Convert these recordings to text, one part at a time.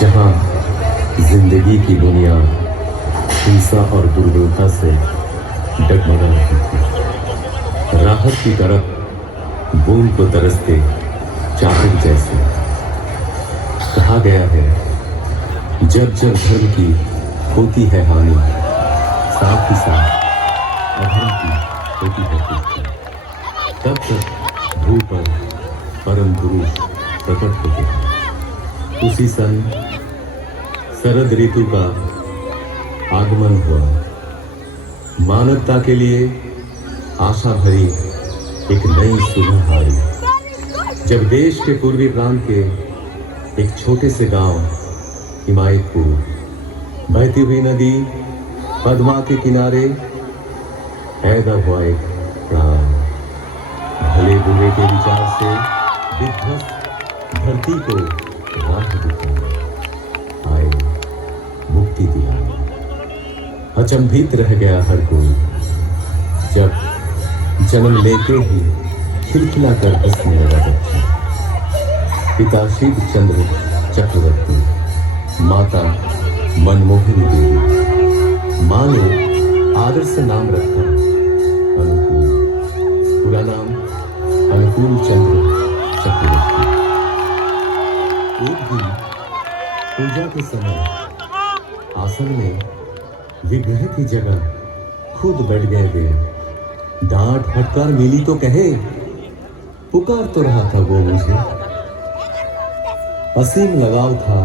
जहाँ जिंदगी की बुनियाद हिंसा और दुर्बलता से डगमगा रही थी, राहत की तरफ बूंद को तरसते चातक जैसे। कहा गया है जब जब धर्म की होती है हानि, साथ ही साथ अधर्म की होती है पुष्टि, तब तक भू पर परम पुरुष प्रकट होते हैं। उसी सन शरद ऋतु का आगमन हुआ। मानवता के लिए आशा भरी एक नई सुबह आई, जब देश के पूर्वी प्रांत के एक छोटे से गांव हिमायतपुर, बहती हुई नदी पद्मा के किनारे पैदा हुआ एक प्राण। भले बुरे के विचार से विध्वस्त धरती को राह दिखाने आए, मुक्ति दिलाने। अचंभित रह गया हर कोई जब जन्म लेते ही खिलखिला कर हंसने लगा बच्चा। पिता शिव चंद्र चक्रवर्ती, माता मनमोहनी देवी। माँ ने आदर से नाम रखा अनुकूल, पूरा नाम अनुकूल चंद्र चक्रवर्ती। एक दिन पूजा के समय आसन में विग्रह की जगह खुद बैठ गए वे। डांट फटकार मिली तो कहे, पुकार तो रहा था वो मुझे। असीम लगाव था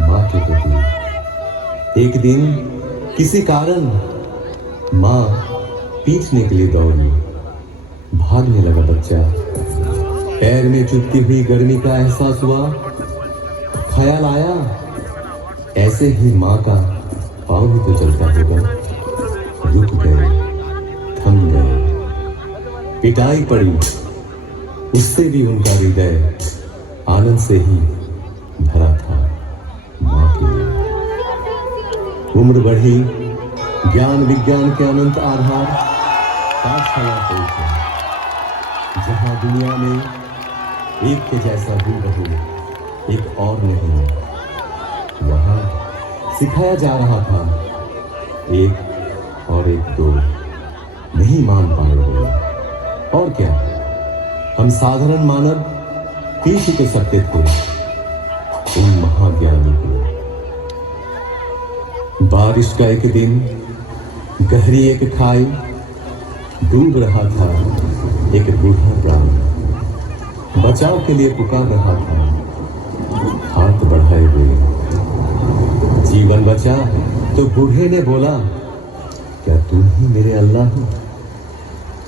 माँ के प्रति। एक दिन किसी कारण माँ पीछने के लिए दौड़ी। भागने लगा बच्चा। पैर में चुभती हुई गर्मी का एहसास हुआ। ख्याल आया ऐसे ही माँ का पाँव भी तो चलता होगा। रुक गए, थम गए। पिटाई पड़ी, उससे भी उनका हृदय आनंद से ही भरा था माँ के लिए। उम्र बढ़ी, ज्ञान विज्ञान के अनंत आधार पाठशाला पहुंचे, जहां दुनिया में एक के जैसा हूबहू एक और नहीं। वहां सिखाया जा रहा था एक और एक दो नहीं मान पा रहे। और क्या, हम साधारण मानव पीछ ही तो सकते थे उन महाज्ञानी को। बारिश का एक दिन गहरी एक खाई, डूब रहा था एक बूढ़ा प्राण। बचाव के लिए पुकार रहा था हाथ बढ़ाए हुए। जीवन बचा तो बूढ़े ने बोला, क्या तुम ही मेरे अल्लाह हो?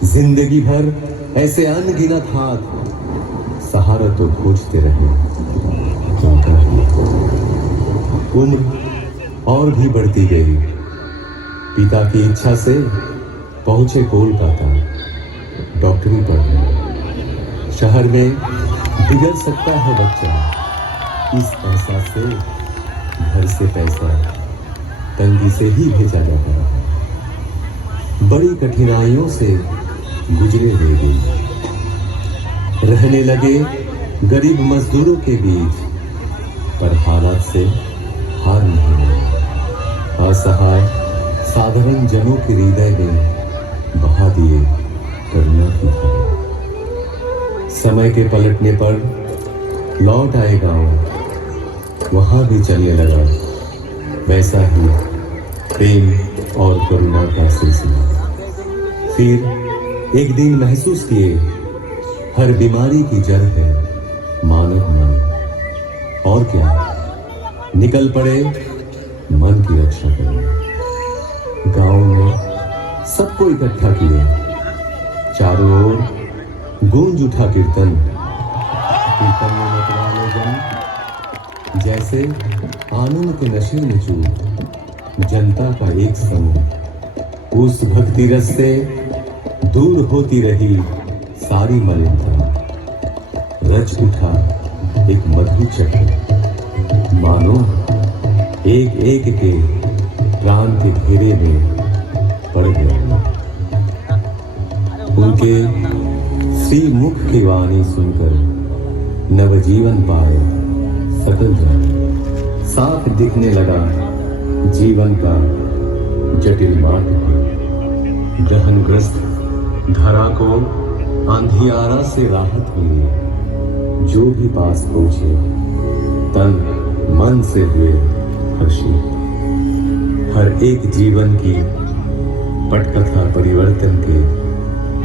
जिंदगी भर ऐसे अनगिनत हाथ सहारा तो खोजते रहे। उम्र और भी बढ़ती गई। पिता की इच्छा से पहुंचे कोलकाता डॉक्टरी पढ़ने। शहर में बिगड़ सकता है बच्चा, इस एहसास से घर से पैसा तंगी से ही भेजा जाता रहा। बड़ी कठिनाइयों से गुजरे वे दिन। रहने लगे गरीब मजदूरों के बीच, पर हालात से हार नहीं मिली। असहाय साधारण जनों के हृदय में बहा दिए करुणा की धारा। समय के पलटने पर लौट आए गांव, वहां भी चलने लगा वैसा ही प्रेम और करुणा का सिलसिला। फिर एक दिन महसूस किए हर बीमारी की जड़ है मानव मन। और क्या, निकल पड़े मन की रक्षा करने। गांव में सबको इकट्ठा किए, चारों ओर गूंज उठा कीर्तन। कीर्तन में मतवाले जन जैसे आनंद के नशे में चूर। जनता का एक समूह उस भक्ति रस से दूर होती रही सारी मलिनता। रच उठा एक मधुर चक्र, मानो एक एक के प्राण के घेरे में पड़ गया। उनके श्री मुख की वाणी सुनकर नवजीवन पाए सकल जन। साफ दिखने लगा जीवन का जटिल मार्ग भी। ग्रहणग्रस्त धरा को अंधियारा से राहत मिली। जो भी पास पहुंचे तन मन से हुए हर्षित। हर एक जीवन की पटकथा परिवर्तन के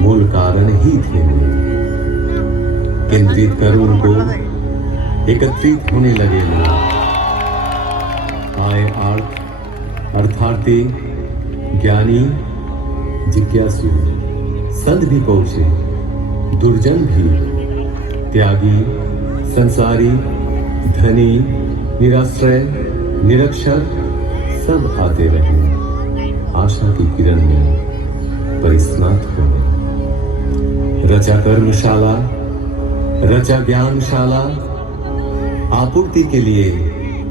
मूल कारण ही थे। केंद्रित कर उनको एकत्रित होने लगे लोग। आए अर्थार्थी, ज्ञानी, जिज्ञासु, संत भी पहुंचे, दुर्जन भी, त्यागी, संसारी, धनी, निराश्रय, निरक्षर सब आते रहे। आशा की किरण में परिस्नात हुए। रचा कर्मशाला, रचा ज्ञानशाला, आपूर्ति के लिए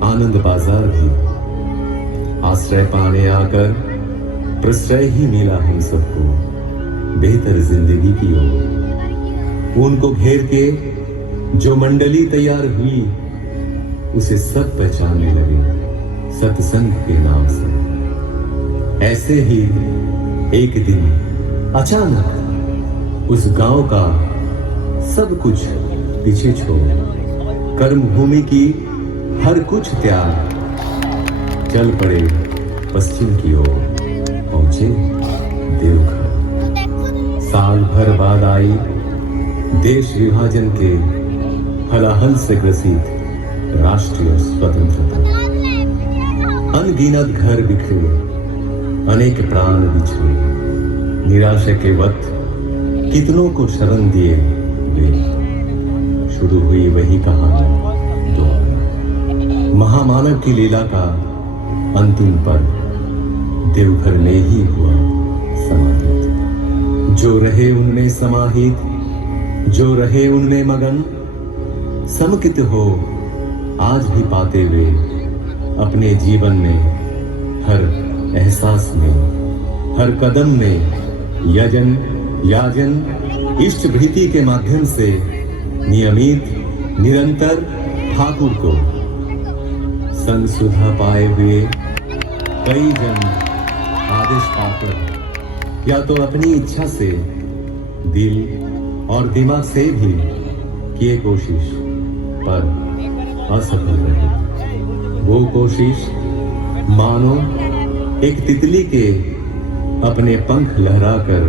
आनंद बाजार भी। आश्रय पाने आकर प्रश्रय ही मिला हम सबको बेहतर जिंदगी की ओर। उनको घेर के जो मंडली तैयार हुई उसे सब पहचानने लगे सत्संग के नाम से। ऐसे ही एक दिन अचानक उस गांव का सब कुछ पीछे छोड़ कर्म भूमि की हर कुछ त्याग चल पड़े पश्चिम की ओर। पहुंचे देवघर। साल भर बाद आई देश विभाजन के हलाहल से ग्रसित राष्ट्रीय स्वतंत्रता। अनगिनत घर बिखरे, अनेक प्राण बिछड़े। निराशा के वक्त कितनों को शरण दिए वे। शुरू हुई वही कहानी दोबारा। महामानव की लीला का अंतिम पल देवघर में ही हुआ समाहित। जो रहे उनमें समाहित, जो रहे उनमें मगन, समकित हो आज भी पाते वे अपने जीवन में हर एहसास में, हर कदम में यजन, याजन, इष्ट भीति के माध्यम से नियमित, निरंतर ठाकुर को संग सुधा पाए हुए कई जन आदेश पाकर या तो अपनी इच्छा से, दिल और दिमाग से भी किए कोशिश पर असफल रहे। वो कोशिश मानो एक तितली के अपने पंख लहराकर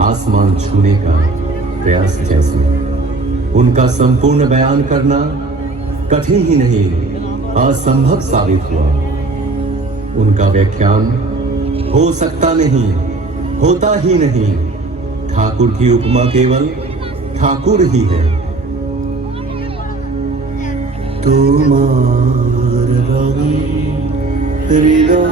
आसमान छूने का प्रयास जैसे। उनका संपूर्ण बयान करना कठिन ही नहीं असंभव साबित हुआ। उनका व्याख्यान हो सकता नहीं, होता ही नहीं। ठाकुर की उपमा केवल ठाकुर ही है। तुम्हार रंग हृदय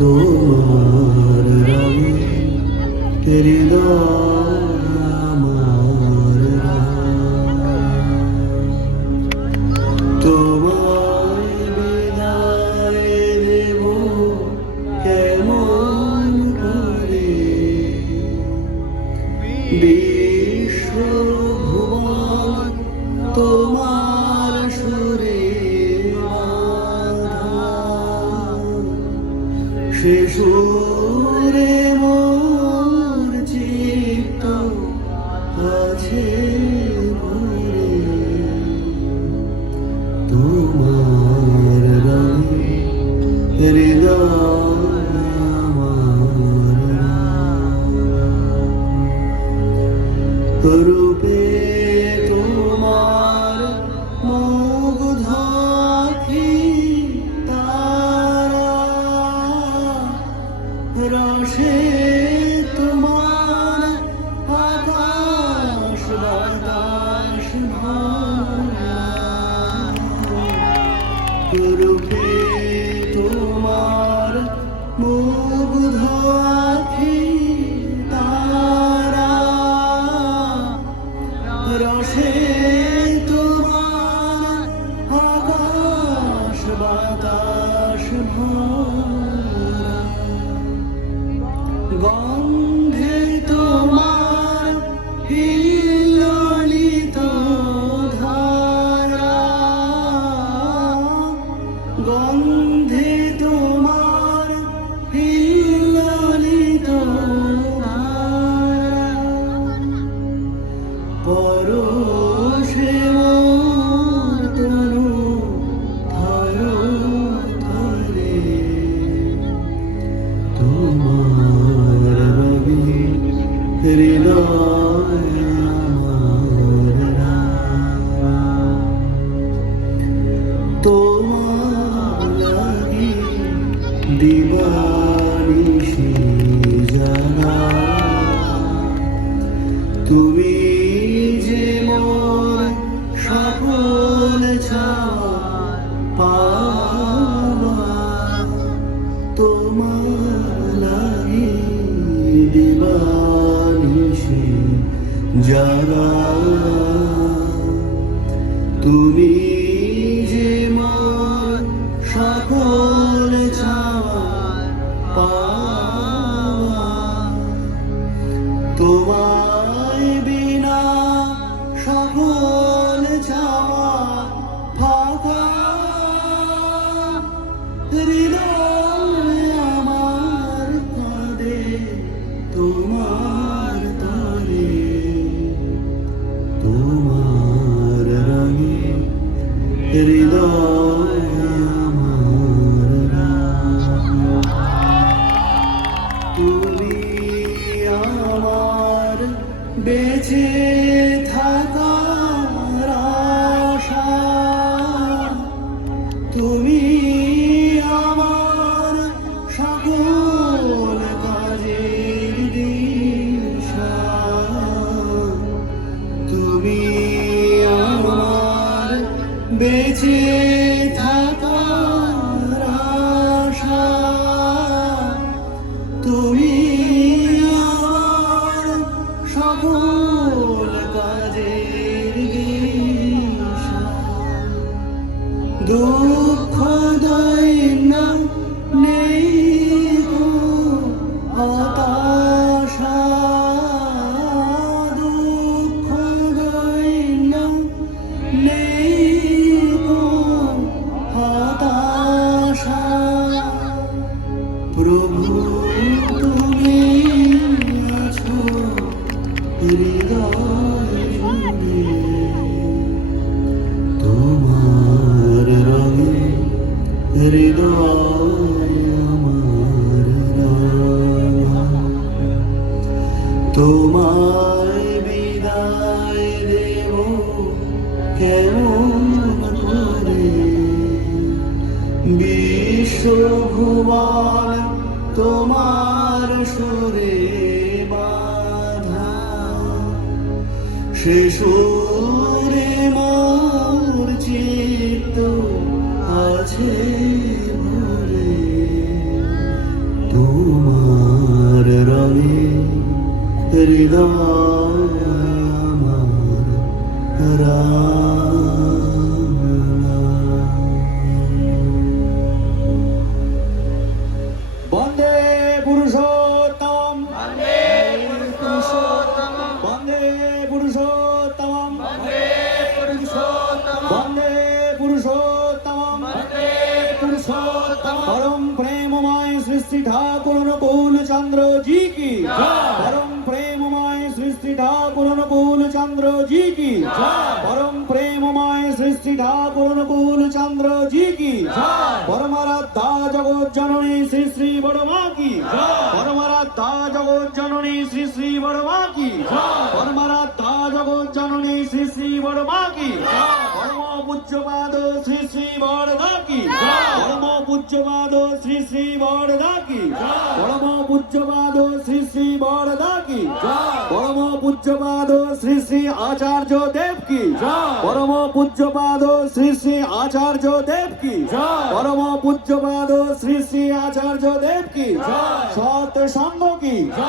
तुम्हार रंग हृदय তোমায় বিদায় দেব কেমন করে বিশ্বভুবন তোমার সুরে সে সুরে মোর চিত্ত আছে তোমার রঙ হৃদয় আমার রূপে তোমার মুগ্ধ আঁখি তারা রসে তোমার আকাশ বাতাস ভরা রূপে তোমার মুগ্ধ আঁখি তারা পরশে মোর তনু থর থরে তোমার রবি হৃদয় আমার রাঙা। তোমার লাগি দিবানিশি জাগা। তুমি যে মোর সকল চাওয়া পাওয়া, তোমার লাগি দিবানিশি জাগা। তুমি যে মোর সকল চাওয়া পাওয়া, তোমায় বিনা সকল চাওয়া ফাঁকা। হৃদয় আমার কাঁদে তোমার তরে, তোমার রঙে হৃদয় আমার রাঙা। তুমি আমার বেঁচে থাকার আশা, তুমি আমার সকল কাজের দিশা। তুমি আমার বেঁচে থাকার আশা, তুমি আমার সকল কাজের দিশা। দুঃখ দৈন্য নেই গো হতাশা, দুঃখ দৈন্য নেই গো হতাশা। প্রভু তুমি আছো হৃদয় জুড়ে, তোমার রঙে হৃদয় আমার রাঙা। তোমায় বিদায় দেব কেমন করে, বিশ্বভুবন তোমার সুরে বাঁধা। সে সুরে মোর চিত্ত আছে ভরে, তোমার রঙে হৃদয় আমার রাঙা। বন্দে পুরুষোত্তম, বন্দে পুরুষোত্তম, বন্দে পুরুষোত্তম, বন্দে পুরুষোত্তম, বন্দে পুরুষোত্তম, বন্দে পুরুষোত্তম। परम प्रेममय श्री श्री ठाकुर अनुकूल चंद्र जी की जय। परम प्रेममय श्री श्री ठाकुर अनुकूल चंद्र जी की जय। परम प्रेममय श्री श्री ठाकुर अनुकूल चंद्र जी की जय। परमाराध्या जगत जननी श्री श्री बड़मा की जय। परमाराध्या जगत जननी श्री श्री बड़मा की जय। परमाराध्या जगत जननी श्री श्री बड़मा की जय। परम पूज्यपाद श्री श्री बड़दा की जय। परम पूज्यपाद श्री श्री बड़दा की जय। परम पूज्यपाद श्री श्री बड़दा की जय। परम पूज्यपाद श्री श्री आचार्य देव की जय। परम पूज्यपाद श्री श्री आचार्य देव की जय। परम पूज्यपाद श्री श्री आचार्य देव की जय। सत संग की जय।